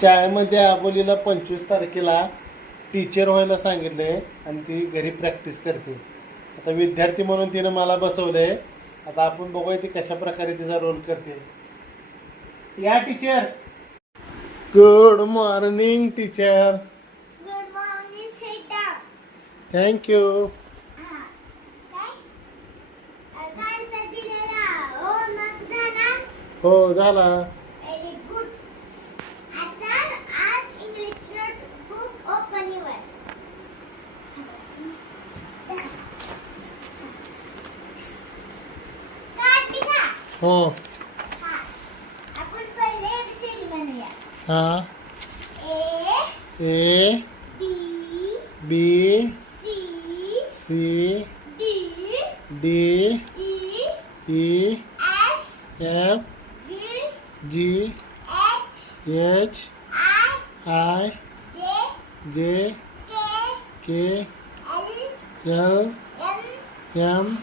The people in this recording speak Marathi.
शाळेमध्ये आबोलीला 25 तारखेला टीचर व्हायला सांगितले आणि ती घरी प्रॅक्टिस करते. आता विद्यार्थी म्हणून तिनं मला बसवलंय. आता आपण बघूया ती कशा प्रकारे तिचा रोल करते. या teacher. Good morning teacher. Good morning, sit down. Thank you. कालचा दिलेला होमवर्क झाला? हो झाला. Very good. आता आज इंग्लिश बुक ओपन युअर. काढली का? हो. हा. आपण पहिले ABCD म्हणूया. हा. A A B B C C D D E E F F G G H H I I J J K K L L M M